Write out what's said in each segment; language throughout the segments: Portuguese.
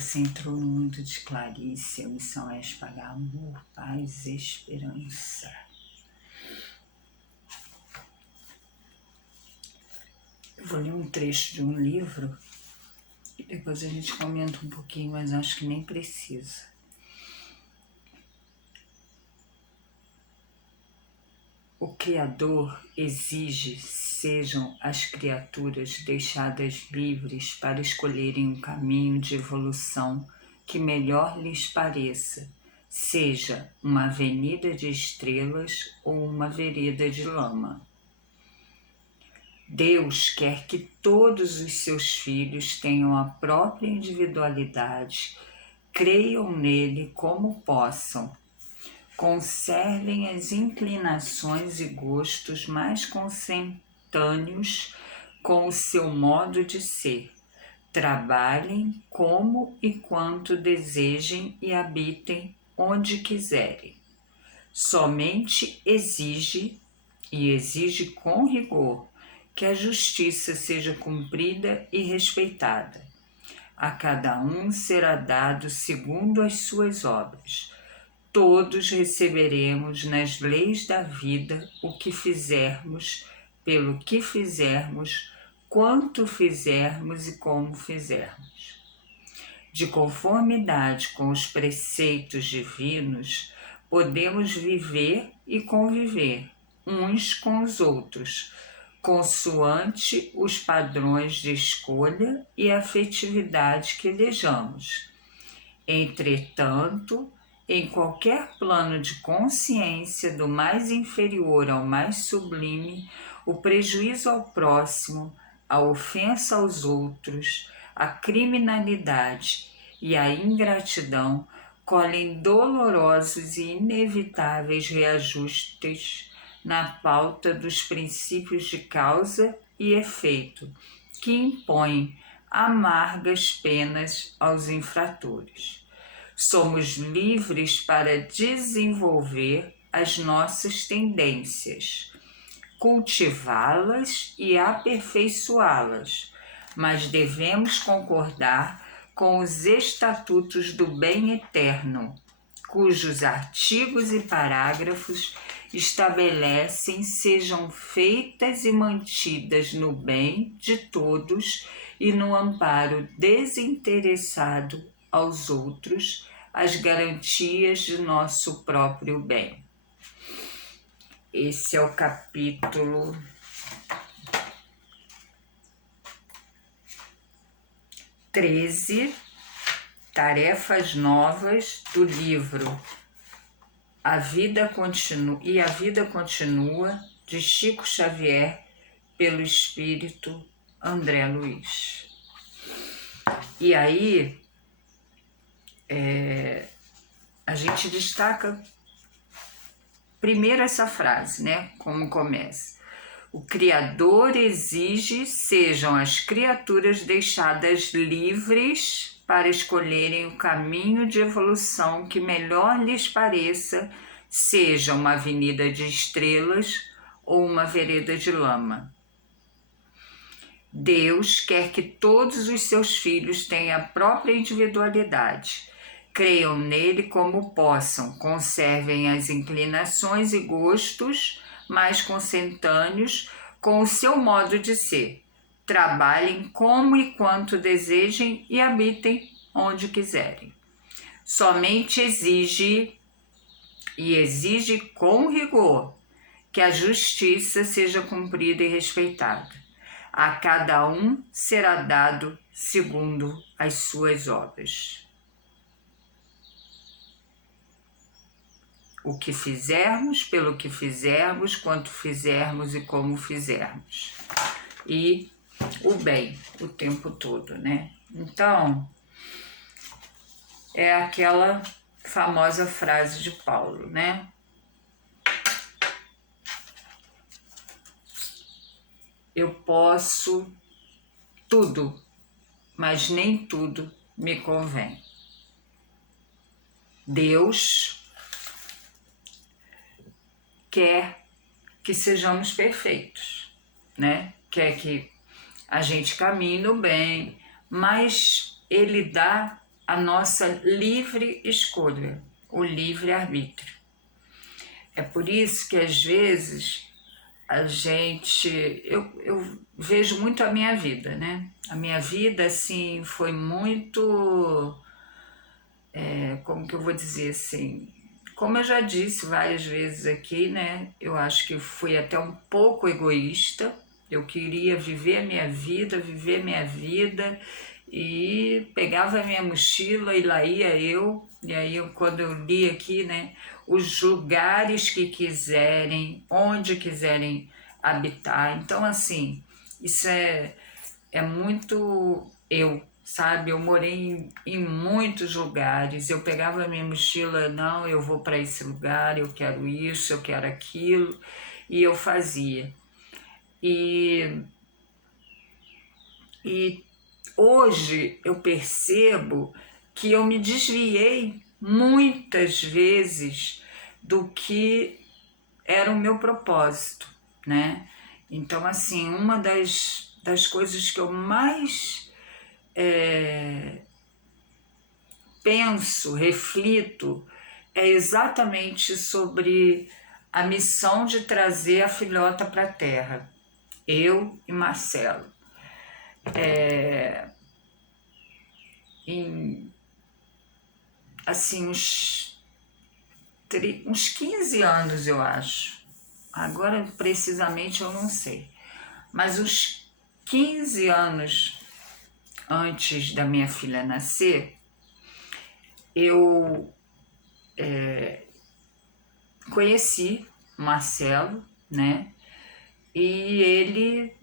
você entrou no mundo de Clarice, a missão é espalhar amor, paz e esperança. Eu vou ler um trecho de um livro e depois a gente comenta um pouquinho, mas acho que nem precisa. O Criador exige sejam as criaturas deixadas livres para escolherem um caminho de evolução que melhor lhes pareça, seja uma avenida de estrelas ou uma vereda de lama. Deus quer que todos os seus filhos tenham a própria individualidade, creiam nele como possam, conservem as inclinações e gostos mais consentâneos com o seu modo de ser, trabalhem como e quanto desejem e habitem onde quiserem. Somente exige, e exige com rigor, que a justiça seja cumprida e respeitada. A cada um será dado segundo as suas obras. Todos receberemos nas leis da vida o que fizermos, pelo que fizermos, quanto fizermos e como fizermos. De conformidade com os preceitos divinos, podemos viver e conviver uns com os outros, consoante os padrões de escolha e afetividade que elejamos. Entretanto, em qualquer plano de consciência, do mais inferior ao mais sublime, o prejuízo ao próximo, a ofensa aos outros, a criminalidade e a ingratidão colhem dolorosos e inevitáveis reajustes na pauta dos princípios de causa e efeito, que impõem amargas penas aos infratores. Somos livres para desenvolver as nossas tendências, cultivá-las e aperfeiçoá-las, mas devemos concordar com os estatutos do bem eterno, cujos artigos e parágrafos estabelecem sejam feitas e mantidas no bem de todos e no amparo desinteressado aos outros as garantias de nosso próprio bem. Esse é o capítulo 13, tarefas novas do livro A Vida Continua, de Chico Xavier, pelo Espírito André Luiz. E aí, a gente destaca primeiro essa frase, né? Como começa. O Criador exige sejam as criaturas deixadas livres para escolherem o caminho de evolução que melhor lhes pareça, seja uma avenida de estrelas ou uma vereda de lama. Deus quer que todos os seus filhos tenham a própria individualidade, creiam nele como possam, conservem as inclinações e gostos mais consentâneos com o seu modo de ser, trabalhem como e quanto desejem e habitem onde quiserem. Somente exige com rigor que a justiça seja cumprida e respeitada. A cada um será dado segundo as suas obras. O que fizermos, pelo que fizermos, quanto fizermos e como fizermos. E o bem o tempo todo, né? Então, é aquela famosa frase de Paulo, né? Eu posso tudo, mas nem tudo me convém. Deus quer que sejamos perfeitos, né? Quer que a gente caminhe no bem, mas Ele dá a nossa livre escolha, o livre-arbítrio. É por isso que às vezes eu vejo muito a minha vida, né? A minha vida, assim, foi muito, como que eu vou dizer assim, como eu já disse várias vezes aqui, né? Eu acho que fui até um pouco egoísta. Eu queria viver minha vida e pegava a minha mochila e lá ia eu. E aí, quando eu li aqui, né? Os lugares que quiserem, onde quiserem habitar. Então, assim, isso é muito eu, sabe? Eu morei em muitos lugares, eu pegava a minha mochila, não, eu vou para esse lugar, eu quero isso, eu quero aquilo, e eu fazia. E, e hoje eu percebo que eu me desviei muitas vezes do que era o meu propósito, né? Então, assim, uma das coisas que eu mais penso, reflito, é exatamente sobre a missão de trazer a filhota para a Terra, eu e Marcelo. Em, assim, uns 15 anos, eu acho. Agora, precisamente, eu não sei. Mas uns 15 anos antes da minha filha nascer, eu conheci Marcelo, né? E ele,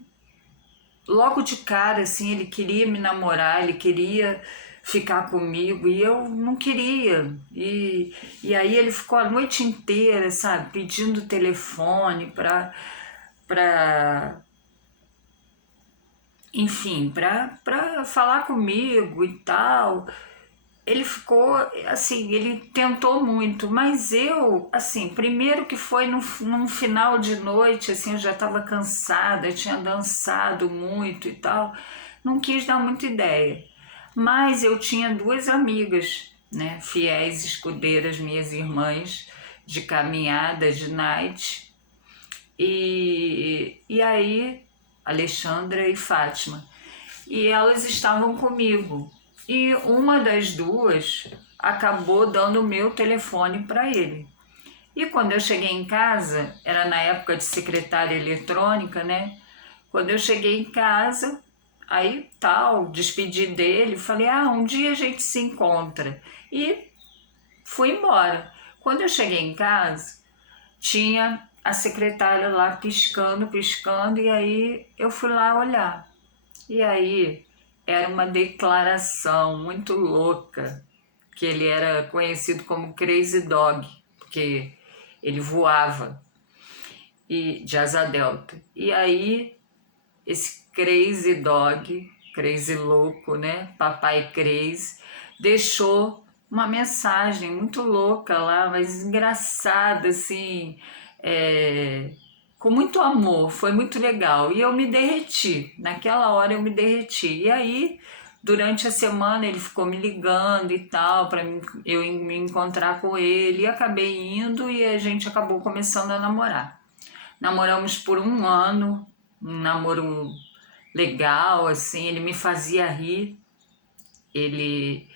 logo de cara, assim, ele queria me namorar, ele queria ficar comigo e eu não queria. E aí ele ficou a noite inteira, sabe, pedindo telefone pra enfim, pra falar comigo e tal. Ele ficou, assim, ele tentou muito, mas eu, assim, primeiro que foi num final de noite, assim, eu já estava cansada, eu tinha dançado muito e tal, não quis dar muita ideia. Mas eu tinha duas amigas, né, fiéis escudeiras, minhas irmãs, de caminhada, de night, e aí, Alexandra e Fátima. E elas estavam comigo. E uma das duas acabou dando o meu telefone para ele. E quando eu cheguei em casa, era na época de secretária eletrônica, né? Quando eu cheguei em casa, aí tal, despedi dele, falei, um dia a gente se encontra. E fui embora. Quando eu cheguei em casa, tinha a secretária lá piscando, piscando, e aí eu fui lá olhar. E aí era uma declaração muito louca, que ele era conhecido como Crazy Dog, porque ele voava e de asa delta. E aí esse Crazy Dog, Crazy louco, né? Papai Crazy, deixou uma mensagem muito louca lá, mas engraçada, assim, com muito amor, foi muito legal. E eu me derreti, naquela hora eu me derreti. E aí, durante a semana, ele ficou me ligando e tal, para eu me encontrar com ele, e acabei indo e a gente acabou começando a namorar. Namoramos por um ano, um namoro legal, assim, ele me fazia rir, ele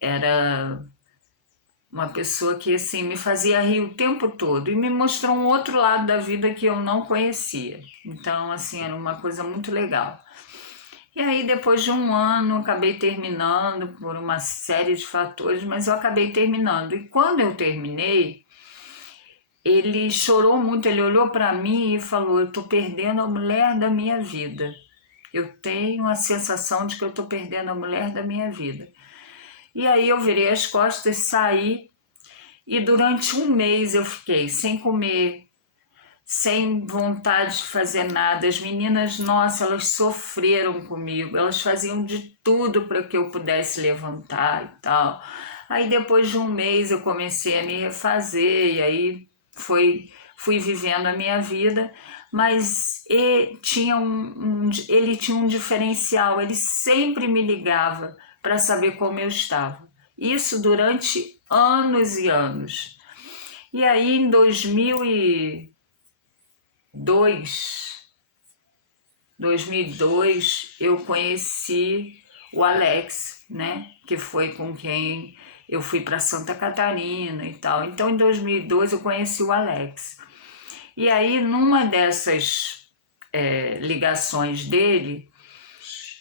era uma pessoa que, assim, me fazia rir o tempo todo e me mostrou um outro lado da vida que eu não conhecia. Então, assim, era uma coisa muito legal. E aí, depois de um ano, acabei terminando por uma série de fatores, mas eu acabei terminando. E quando eu terminei, ele chorou muito, ele olhou para mim e falou, eu tô perdendo a mulher da minha vida. Eu tenho a sensação de que eu tô perdendo a mulher da minha vida. E aí eu virei as costas, saí e durante um mês eu fiquei sem comer, sem vontade de fazer nada. As meninas, nossa, elas sofreram comigo, elas faziam de tudo para que eu pudesse levantar e tal. Aí depois de um mês eu comecei a me refazer e aí fui vivendo a minha vida, mas ele tinha um diferencial, ele sempre me ligava para saber como eu estava. Isso durante anos e anos. E aí em 2002 eu conheci o Alex, né? Que foi com quem eu fui para Santa Catarina e tal. Então em 2002 eu conheci o Alex. E aí numa dessas ligações dele,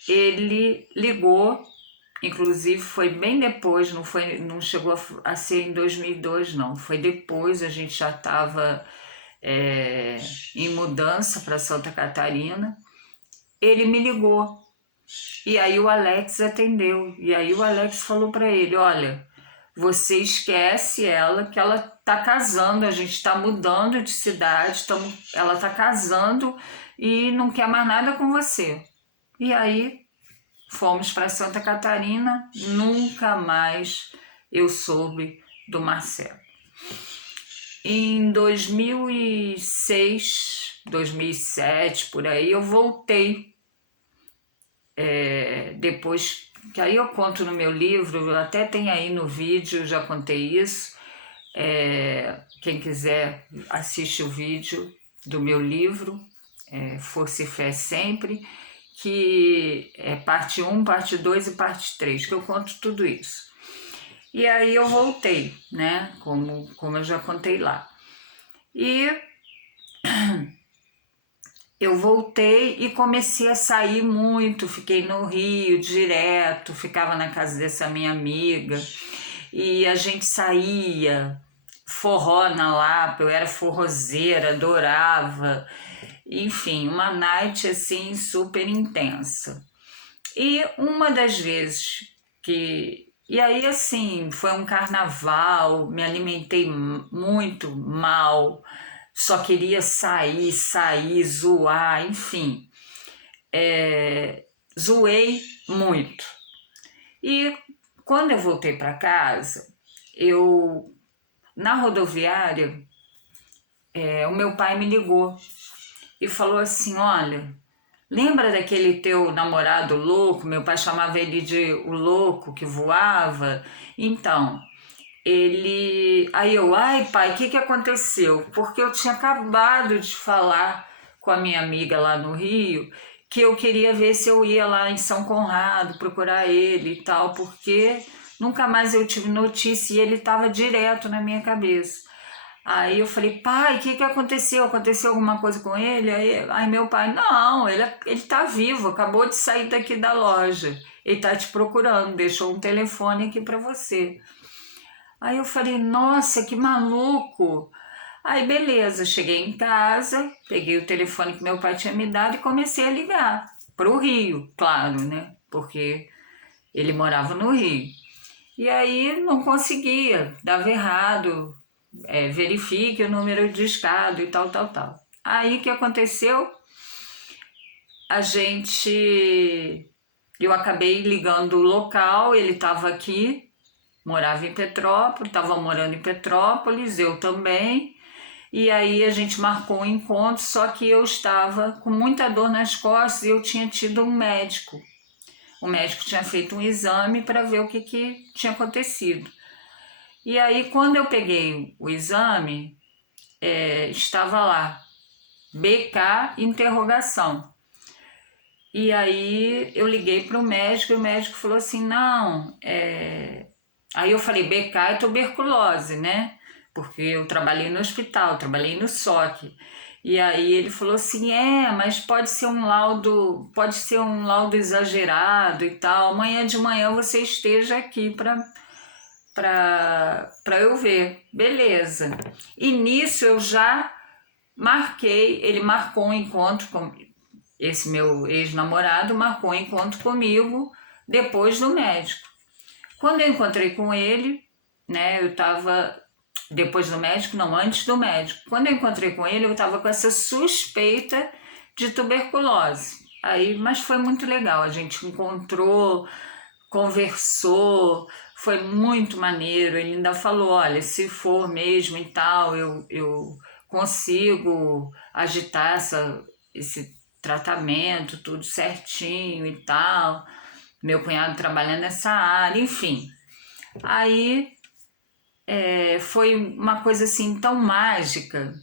ele ligou, inclusive foi bem depois, não chegou a ser em 2002 não, foi depois, a gente já estava em mudança para Santa Catarina. Ele me ligou e aí o Alex atendeu, e aí o Alex falou para ele: olha, você esquece ela, que ela tá casando, a gente está mudando de cidade, ela tá casando e não quer mais nada com você. E aí fomos para Santa Catarina, nunca mais eu soube do Marcelo. Em 2006, 2007, por aí, eu voltei. Depois, que aí eu conto no meu livro, até tem aí no vídeo, já contei isso. Quem quiser assiste o vídeo do meu livro, Força e Fé Sempre, que é parte 1, parte 2 e parte 3, que eu conto tudo isso. E aí eu voltei, né, como eu já contei lá. E eu voltei e comecei a sair muito, fiquei no Rio direto, ficava na casa dessa minha amiga, e a gente saía, forró na Lapa, eu era forrozeira, adorava, enfim, uma night assim super intensa. E uma das vezes e aí assim, foi um carnaval, me alimentei muito mal, só queria sair, zoar, enfim. Zoei muito. E quando eu voltei para casa, na rodoviária, o meu pai me ligou e falou assim: olha, lembra daquele teu namorado louco? Meu pai chamava ele de o louco que voava. Então, aí eu, ai pai, o que aconteceu? Porque eu tinha acabado de falar com a minha amiga lá no Rio que eu queria ver se eu ia lá em São Conrado procurar ele e tal, porque nunca mais eu tive notícia e ele estava direto na minha cabeça. Aí eu falei: pai, o que aconteceu? Aconteceu alguma coisa com ele? Aí meu pai: não, ele tá vivo, acabou de sair daqui da loja, ele tá te procurando, deixou um telefone aqui para você. Aí eu falei: nossa, que maluco! Aí beleza, cheguei em casa, peguei o telefone que meu pai tinha me dado e comecei a ligar para o Rio, claro, né? Porque ele morava no Rio. E aí não conseguia, dava errado, verifique o número de escada e tal, tal, tal. Aí o que aconteceu? Eu acabei ligando o local, ele estava aqui, morava em Petrópolis, estava morando em Petrópolis, eu também. E aí a gente marcou um encontro, só que eu estava com muita dor nas costas e eu tinha tido um médico. O médico tinha feito um exame para ver o que tinha acontecido. E aí quando eu peguei o exame, estava lá, BK interrogação. E aí eu liguei para o médico e o médico falou assim: não, Aí eu falei: BK é tuberculose, né? Porque eu trabalhei no hospital, trabalhei no SOC. E aí ele falou assim: mas pode ser um laudo exagerado e tal. Amanhã de manhã você esteja aqui para eu ver. Beleza. E nisso eu já ele marcou um encontro com esse meu ex-namorado, marcou um encontro comigo depois do médico. Quando eu encontrei com ele, né, eu estava depois do médico, não, antes do médico. Quando eu encontrei com ele, eu estava com essa suspeita de tuberculose. Aí, mas foi muito legal, a gente encontrou, conversou, foi muito maneiro. Ele ainda falou: olha, se for mesmo e tal, eu consigo agitar esse tratamento, tudo certinho e tal. meu cunhado trabalha nessa área, enfim. Aí foi uma coisa assim tão mágica,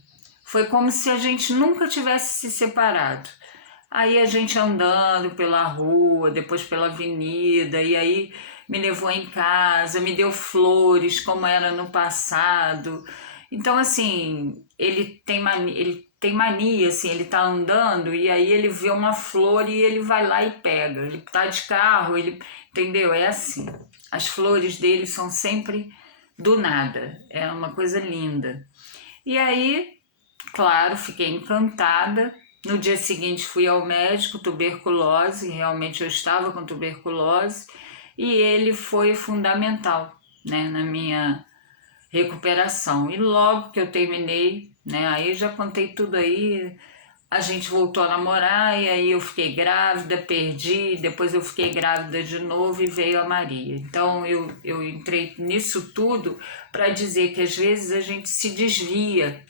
foi como se a gente nunca tivesse se separado. Aí a gente andando pela rua, depois pela avenida, e aí me levou em casa, me deu flores como era no passado. Então, assim, ele tem mania, assim, ele tá andando e aí ele vê uma flor e ele vai lá e pega. Ele tá de carro, ele, entendeu? É assim. As flores dele são sempre do nada. É uma coisa linda. E aí, claro, fiquei encantada. No dia seguinte fui ao médico, tuberculose, realmente eu estava com tuberculose, e ele foi fundamental, né, na minha recuperação. E logo que eu terminei, né, aí já contei tudo aí, a gente voltou a namorar e aí eu fiquei grávida, perdi, depois eu fiquei grávida de novo e veio a Maria. Então eu entrei nisso tudo para dizer que às vezes a gente se desvia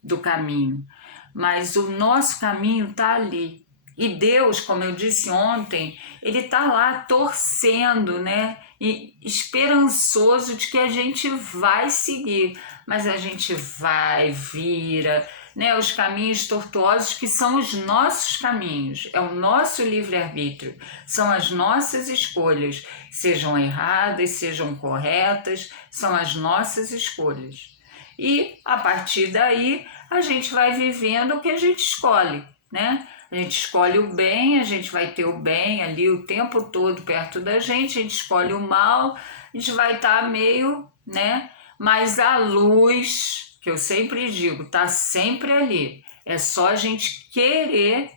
do caminho, mas o nosso caminho está ali. E Deus, como eu disse ontem, Ele está lá torcendo, né? E esperançoso de que a gente vai seguir, mas a gente vai, vira, né? Os caminhos tortuosos que são os nossos caminhos, é o nosso livre-arbítrio, são as nossas escolhas, sejam erradas, sejam corretas, são as nossas escolhas. E a partir daí a gente vai vivendo o que a gente escolhe, né? A gente escolhe o bem, a gente vai ter o bem ali o tempo todo perto da gente, a gente escolhe o mal, a gente vai estar meio, né? Mas a luz, que eu sempre digo, tá sempre ali. É só a gente querer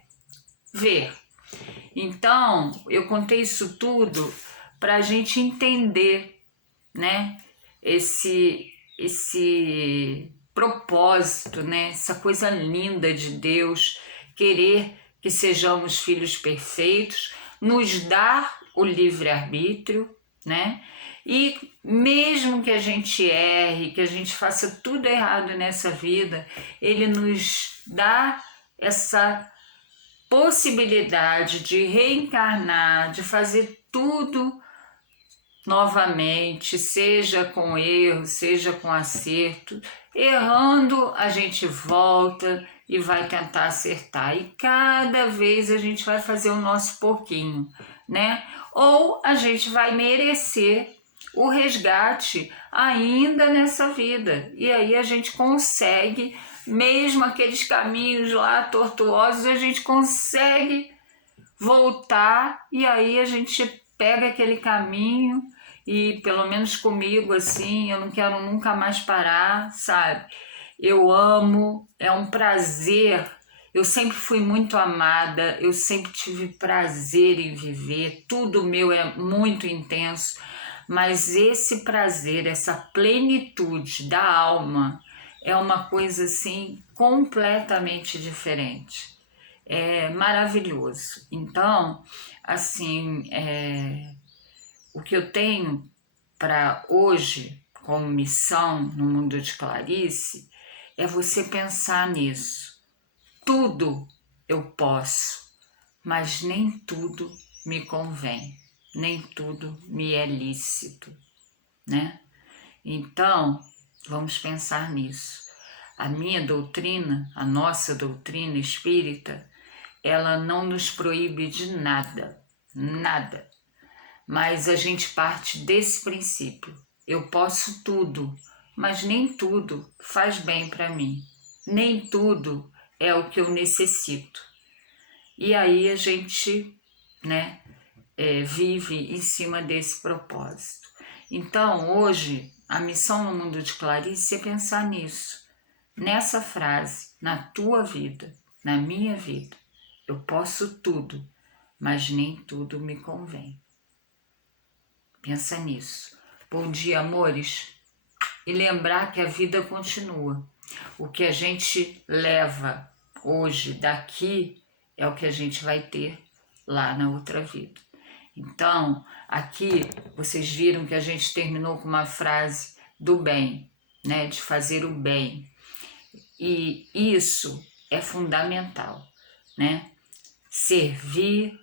ver. Então, eu contei isso tudo para a gente entender, né? Esse propósito, né? Essa coisa linda de Deus, querer que sejamos filhos perfeitos, nos dar o livre-arbítrio, né? E mesmo que a gente erre, que a gente faça tudo errado nessa vida, Ele nos dá essa possibilidade de reencarnar, de fazer tudo novamente, seja com erro, seja com acerto. Errando, a gente volta e vai tentar acertar. E cada vez a gente vai fazer o nosso pouquinho, né? Ou a gente vai merecer o resgate ainda nessa vida. E aí a gente consegue, mesmo aqueles caminhos lá tortuosos, a gente consegue voltar e aí a gente pega aquele caminho e pelo menos comigo assim, eu não quero nunca mais parar, sabe? Eu amo, é um prazer. Eu sempre fui muito amada, eu sempre tive prazer em viver, tudo meu é muito intenso, mas esse prazer, essa plenitude da alma é uma coisa assim completamente diferente. É maravilhoso. Então, assim, o que eu tenho para hoje como missão no mundo de Clarice é você pensar nisso. Tudo eu posso, mas nem tudo me convém, nem tudo me é lícito, né? Então, vamos pensar nisso. A minha doutrina, a nossa doutrina espírita, ela não nos proíbe de nada, nada. Mas a gente parte desse princípio. Eu posso tudo, mas nem tudo faz bem para mim. Nem tudo é o que eu necessito. E aí a gente, né, vive em cima desse propósito. Então, hoje, a missão no mundo de Clarice é pensar nisso, nessa frase, na tua vida, na minha vida. Eu posso tudo, mas nem tudo me convém. Pensa nisso. Bom dia, amores. E lembrar que a vida continua. O que a gente leva hoje daqui é o que a gente vai ter lá na outra vida. Então, aqui vocês viram que a gente terminou com uma frase do bem, né? De fazer o bem. E isso é fundamental, né? Servir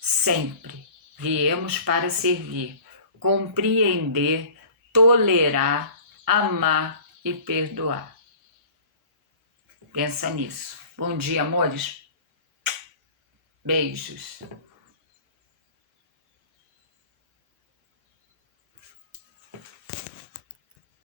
sempre. Viemos para servir, compreender, tolerar, amar e perdoar. Pensa nisso. Bom dia, amores. Beijos.